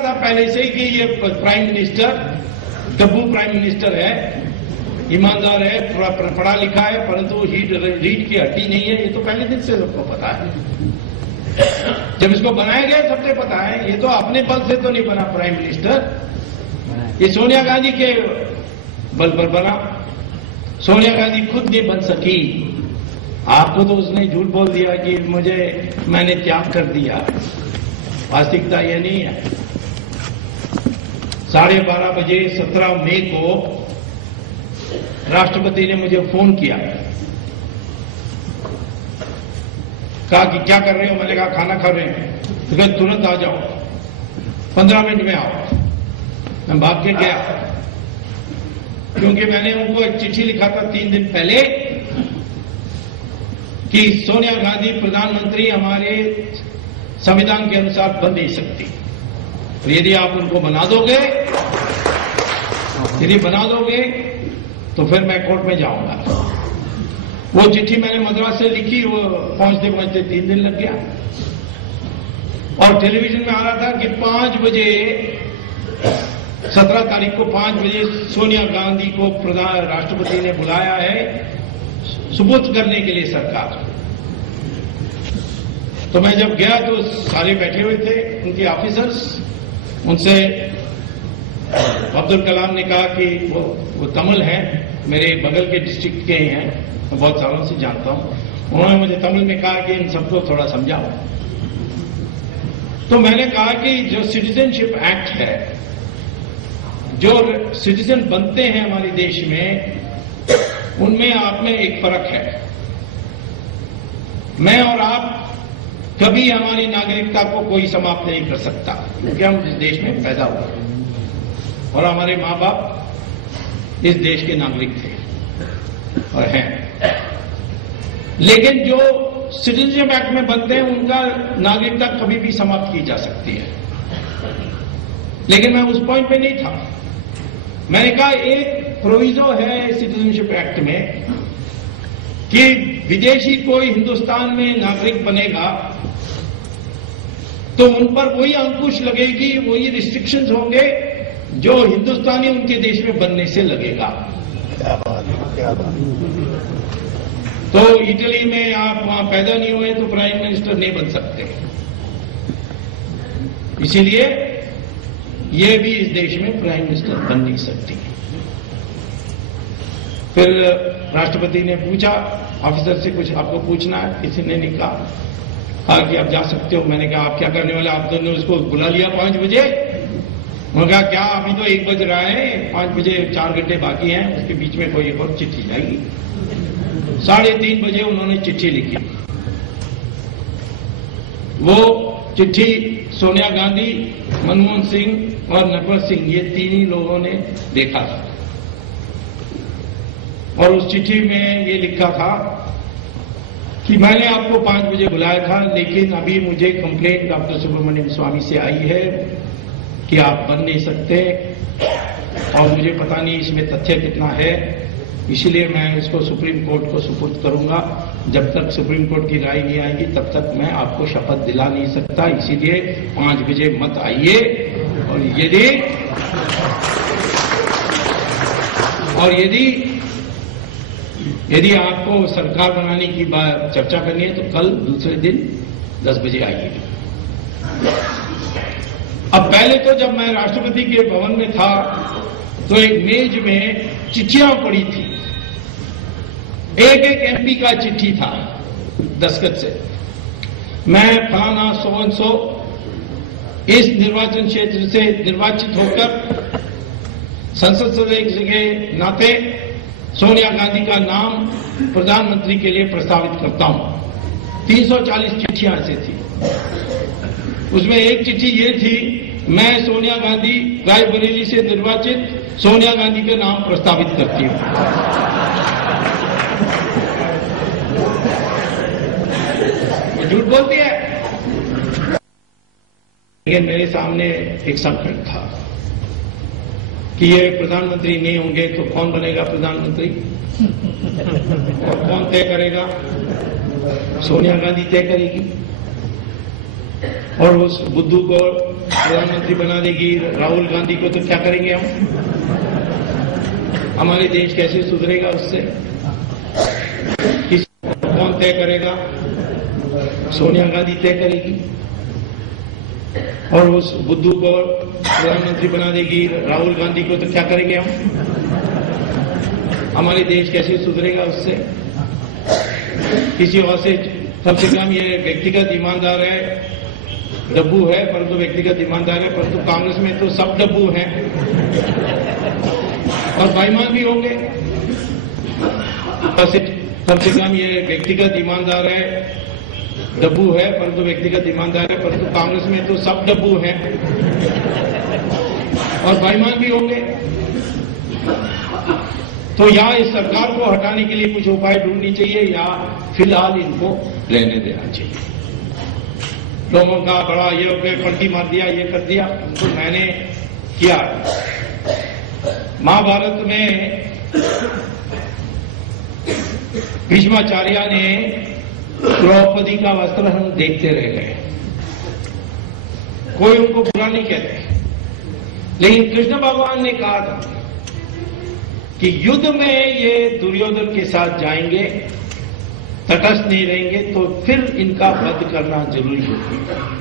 था पहले से ही कि ये prime minister Tabu prime minister है, ईमानदार है, पढ़ा लिखा है, परंतु रीढ़ की हड्डी नहीं है, ये तो पहले दिन से सबको पता है। जब इसको बनाया गया सबसे पता है, ये तो अपने बल से तो नहीं बना प्राइम मिनिस्टर, ये सोनिया गांधी के बल पर बना। सोनिया गांधी खुद नहीं बन सकी, आपको तो उसने झूठ बोल दिया कि मैंने त्याग कर दिया। वास्तविकता यह नहीं है। 12:30 बजे 17 मई को राष्ट्रपति ने मुझे फोन किया, कहा कि क्या कर रहे हो? मैंने कहा खाना खा रहे हैं। तो कहा तुरंत आ जाओ, 15 मिनट में आओ। मैं भाग के गया, क्योंकि मैंने उनको एक चिट्ठी लिखा था 3 दिन पहले कि सोनिया गांधी प्रधानमंत्री हमारे संविधान के अनुसार बन नहीं सकती, तो यदि आप उनको बना दोगे तो फिर मैं कोर्ट में जाऊंगा। वो चिट्ठी मैंने मद्रास से लिखी, वो पहुंचते पहुंचते 3 दिन लग गया। और टेलीविजन में आ रहा था कि 5 बजे 17 तारीख को 5 बजे सोनिया गांधी को राष्ट्रपति ने बुलाया है सुपुर्द करने के लिए सरकार। तो मैं जब गया तो सारे बैठे हुए थे उनके ऑफिसर्स। उनसे अब्दुल कलाम ने कहा कि वो तमिल हैं, मेरे बगल के डिस्ट्रिक्ट के हैं, मैं बहुत सालों से जानता हूं। उन्होंने मुझे तमिल में कहा कि इन सबको थोड़ा समझाओ। तो मैंने कहा कि जो सिटीजनशिप एक्ट है, जो सिटीजन बनते हैं हमारे देश में, उनमें आप में एक फर्क है। मैं और आप कभी हमारी नागरिकता को कोई समाप्त नहीं कर सकता, क्योंकि हम इस देश में पैदा हुए और हमारे मां बाप इस देश के नागरिक थे और हैं। लेकिन जो सिटीजनशिप एक्ट में बनते हैं उनका नागरिकता कभी भी समाप्त की जा सकती है। लेकिन मैं उस पॉइंट पे नहीं था। मैंने कहा एक प्रोविजो है सिटीजनशिप एक्ट में कि विदेशी कोई हिंदुस्तान में नागरिक बनेगा तो उन पर वही अंकुश लगेगी, वही रिस्ट्रिक्शंस होंगे जो हिंदुस्तानी उनके देश में बनने से लगेगा। क्या बात। तो इटली में आप वहां पैदा नहीं हुए तो प्राइम मिनिस्टर नहीं बन सकते, इसीलिए ये भी इस देश में प्राइम मिनिस्टर बन नहीं सकती। फिर राष्ट्रपति ने पूछा ऑफिसर से, कुछ आपको पूछना है? किसी ने नहीं कहा कि आप जा सकते हो। मैंने कहा आप क्या करने वाले? आप दोनों उसको बुला लिया 5 बजे। उन्होंने कहा क्या अभी तो 1 बज रहा है, 5 बजे 4 घंटे बाकी हैं, उसके बीच में कोई एक और चिट्ठी जाएगी। 3:30 बजे उन्होंने चिट्ठी लिखी। वो चिट्ठी सोनिया गांधी, मनमोहन सिंह और नटवर सिंह, ये 3 ही लोगों ने देखा था। और उस चिट्ठी में ये लिखा था कि मैंने आपको 5 बजे बुलाया था, लेकिन अभी मुझे कंप्लेंट डॉक्टर सुब्रमण्यम स्वामी से आई है कि आप बन नहीं सकते, और मुझे पता नहीं इसमें तथ्य कितना है, इसलिए मैं इसको सुप्रीम कोर्ट को सुपुर्द करूंगा। जब तक सुप्रीम कोर्ट की राय नहीं आएगी तब तक मैं आपको शपथ दिला नहीं सकता, इसीलिए 5 बजे मत आइए। और यदि आपको सरकार बनाने की बात चर्चा करनी है तो कल दूसरे दिन 10 बजे आइए। अब पहले तो जब मैं राष्ट्रपति के भवन में था तो एक मेज में चिट्ठियां पड़ी थी, एक एमपी का चिट्ठी था दस्तखत से, मैं फलाना सो इस निर्वाचन क्षेत्र से निर्वाचित होकर संसद सदस्य के नाते सोनिया गांधी का नाम प्रधानमंत्री के लिए प्रस्तावित करता हूं। 340 चिट्ठियां ऐसे थी। उसमें एक चिट्ठी ये थी, मैं सोनिया गांधी रायबरेली से निर्वाचित सोनिया गांधी का नाम प्रस्तावित करती हूं। वो झूठ बोलती है। लेकिन मेरे सामने एक संकट था कि ये प्रधानमंत्री नहीं होंगे तो कौन बनेगा प्रधानमंत्री, और कौन तय करेगा? सोनिया गांधी तय करेगी। और उस बुद्धू को प्रधानमंत्री बना देगी राहुल गांधी को, तो क्या करेंगे हम? हमारे देश कैसे सुधरेगा उससे? कौन तय करेगा? सोनिया गांधी तय करेगी। और उस बुद्धू को प्रधानमंत्री बना देगी राहुल गांधी को, तो क्या करेंगे हम? हमारे देश कैसे सुधरेगा उससे? किसी और से कम ये व्यक्तिगत ईमानदार है, डब्बू है, परंतु व्यक्तिगत ईमानदार है, परंतु कांग्रेस में तो सब डब्बू हैं और बेईमान भी होंगे। कम से कम ये व्यक्तिगत ईमानदार है, डब्बू है, परंतु व्यक्तिगत ईमानदार है, परंतु कांग्रेस में तो सब डब्बू हैं और बेईमान भी होंगे। तो या इस सरकार को हटाने के लिए कुछ उपाय ढूंढनी चाहिए या फिलहाल इनको रहने देना चाहिए। लोगों का बड़ा ये हो गया, पलटी मार दिया, ये कर दिया, तो मैंने किया। महाभारत में भीष्माचार्य ने द्रौपदी का वस्त्र हम देखते रह गए, कोई उनको बुरा नहीं कहते, लेकिन कृष्ण भगवान ने कहा था कि युद्ध में ये दुर्योधन के साथ जाएंगे, तटस्थ नहीं रहेंगे, तो फिर इनका वध करना जरूरी होगा।